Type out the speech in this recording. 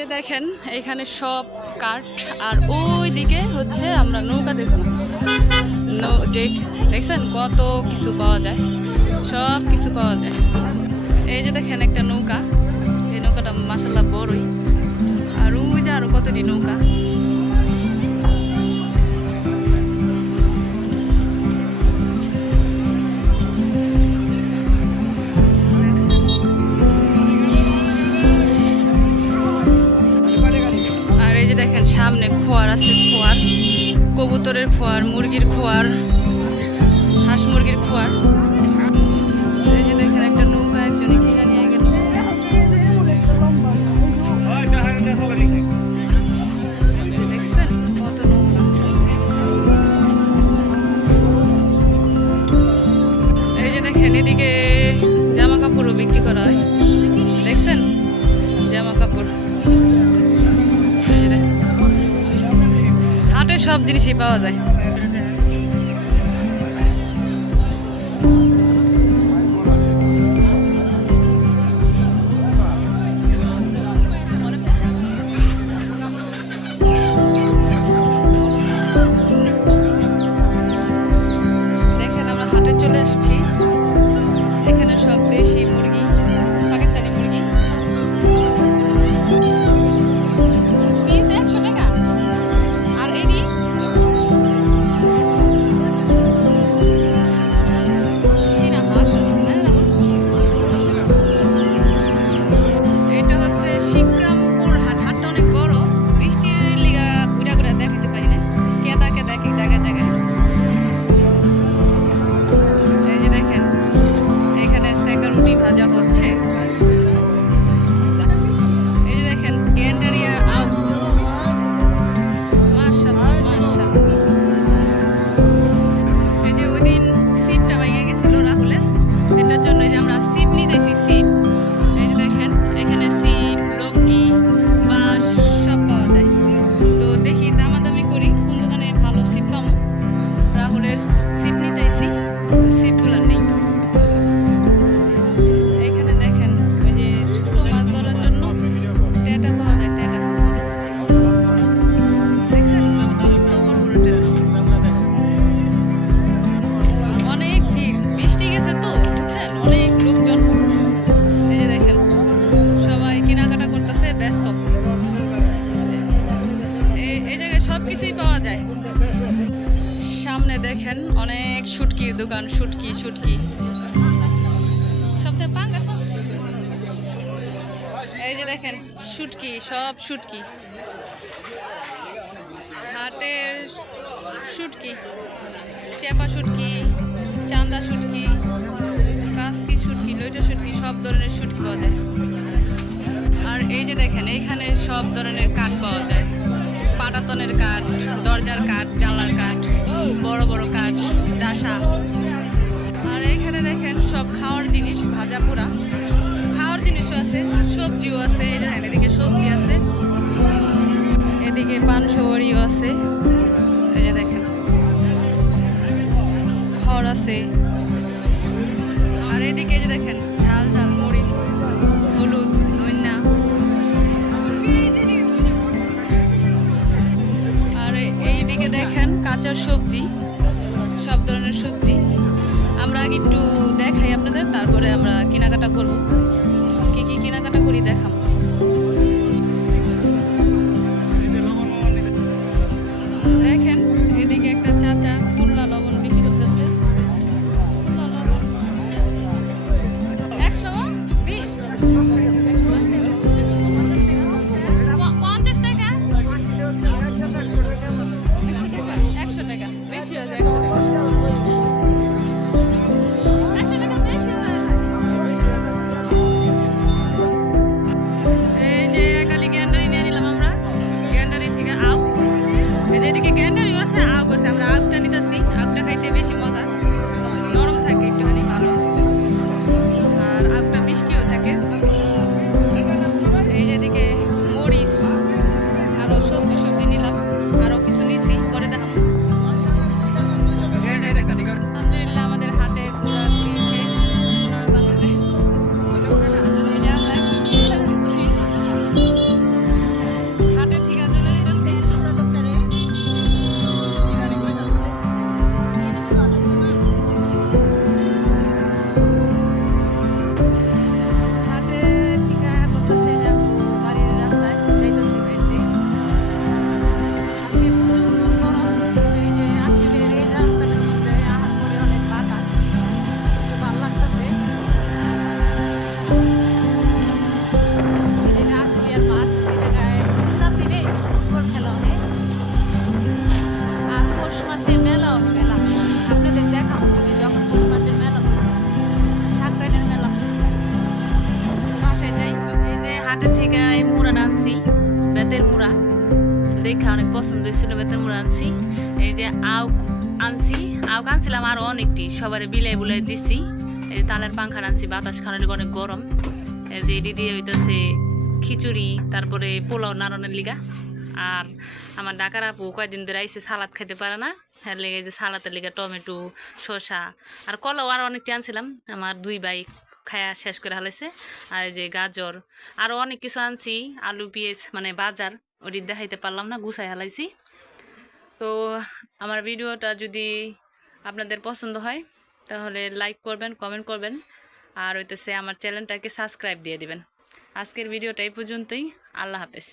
যে দেখেন এইখানে সব কাঠ, আর ওই দিকে হচ্ছে আমরা নৌকা, দেখুন যে দেখছেন কত কিছু পাওয়া যায়, সব কিছু পাওয়া যায়। এই যে দেখেন একটা নৌকা, এই নৌকাটা মাশাআল্লাহ বড়ই, আর ওই যে আরো কতটি নৌকা। আর এই যে দেখেন সামনে খোয়ার আছে, খোয়ার, কবুতরের খোয়ার, মুরগির খোয়ার, হাঁস মুরগির খোয়ার। এই যে দেখেন একটা নৌকা একজনে কিনে নিয়ে গেল। দেখছেন কত নৌকা। এই যে দেখেন এদিকে জামা কাপড়ও বিক্রি করা হয়, দেখছেন জামা কাপড়। হাটে সব জিনিসই পাওয়া যায়। দেখেন আমরা হাটে চলে আসছি, এখানে সব দেশি মুরগি, পাকিস্তানি মুরগি, পিস 100 টাকা। আর এডি চীনা হাঁস আছে না, এটা হচ্ছে শিবরামপুর হাট। হাটটা অনেক বড়, বৃষ্টির লিগা ঘুরা ঘুরা দেখাতে পারি না, কেদা কেদা কি জায়গায় জায়গায়। এই যে দেখেন এখানে সেকা রুটি ভাজা হচ্ছে। এই যে দেখেন গ্যান্ডারিয়া আউ, মাশাআল্লাহ মাশাআল্লাহ। এই যে ওই দিন সিপটা ভেঙে গেছিল রাহুলের, এটার জন্য যে আমরা সিপ নিতেছি, সিপ। এই যে দেখেন এখানে সিপ, লক্কি, বাঁশ সব পাওয়া যায়। তো দেখি দামাদামি করি কোন দোকানে ভালো সিপ পাবো। রাহুলের সিপ নিতেছি, সিপগুলো নেই। এখানে দেখেন ওই যে ছোট মাছ ধরার জন্য টেটা পাওয়া যায়, টেটা। দেখছেন কত বড় বড় টেটা। অনেক ভিড়, বৃষ্টি গেছে তো বুঝছেন, অনেক লোকজন। এই যে দেখেন সবাই কেনাকাটা করতেছে, ব্যস্ত। এই জায়গায় সব কিছুই পাওয়া যায়। সামনে দেখেন অনেক শুটকির দোকান, শুটকি শুটকি সবথেকে পাঙ্গাস। এই যে দেখেন শুটকি, সব শুটকি, হাটের শুটকি, চেপা শুটকি, চান্দা শুটকি, কাসকি শুটকি, লইটা শুটকি, সব ধরনের শুটকি পাওয়া যায়। আর এই যে দেখেন এইখানে সব ধরনের কাঠ পাওয়া যায়, পাটাতনের কাঠ, দরজার কাঠ, জানলার কাঠ, বড় বড় কাঠ, ডাসা। আর এইখানে দেখেন সব খাওয়ার জিনিস, ভাজা পোড়া খাওয়ার জিনিসও আছে, সবজিও আছে। এই দেখেন এদিকে সবজি আছে, এদিকে পানসুপারিও আছে। এই যে দেখেন খড় আছে। আর এদিকে যে দেখেন ঝাল ঝাল মরিচ, হলুদ, ধনিয়া। আর এইদিকে দেখেন কাঁচা সবজি, সব ধরনের সবজি। আমরা আগে একটু দেখাই আপনাদের, তারপরে আমরা কেনাকাটা করব। কি কি কেনাকাটা করি দেখাম। দেখেন এদিকে একটা চাচা কুল্লা লবণ বিক্রি করতেছে। 120, 50 টাকা, 100 টাকা বেশি হয়ে যায়, 100 টাকা, 100 টাকা বেশি হয়ে যায়। এই যে একালি গ্যান্ডারি নিয়ে নিলাম আমরা, গ্যান্ডারি থেকে আউ। এই যে এদিকে গ্যান্ডারিও আছে, আউ আছে। আমরা আউটা নিতেছি, আউটা খাইতে বেশি মজা, নরম থাকে একটুখানি, ভালো। আর আউটা মিষ্টিও থাকে। এই যে এদিকে মরিচ, আরো সবজি সবজি নিলাম, আরো কিছু নিছি, পরে দেখাবো। আলহামদুলিল্লাহ আমাদের হাটে ঘোরাঘুরি শেষ। বাংলাদেশ দেখে অনেক পছন্দ হয়েছিল বেতের মুড়া আনছি। এই যে আউক আনছিলাম আরও অনেকটি, সবারে বিলাই বুলাই দিচ্ছি। এই যে তালের পাংখা আনছি, বাতাস খাওয়ার অনেক গরম। এই যে এটি দিয়ে হইতেছে খিচুড়ি, তারপরে পোলাও নাড়ানোর লিগা। আর আমার ঢাকার আপু কয়েকদিন ধরে আইসে সালাদ খাইতে পারে না, হ্যাঁ লেগে যে সালাদের লিগা টমেটো, শসা আর কলাও আরও অনেকটি আনছিলাম। আমার 2 ভাই খায়া শেষ করে হালাইছে। আর এই যে গাজর আরও অনেক কিছু আনছি, আলু পেঁয়াজ মানে বাজার, ওটি দেখাইতে পারলাম না, গুছাই হালাইছি। তো আমার ভিডিওটা যদি আপনাদের পছন্দ হয় তাহলে লাইক করবেন, কমেন্ট করবেন, আর হইতেছে আমার চ্যানেলটাকে সাবস্ক্রাইব দিয়ে দিবেন। আজকের ভিডিওটা এই পর্যন্তই। আল্লাহ হাফেজ।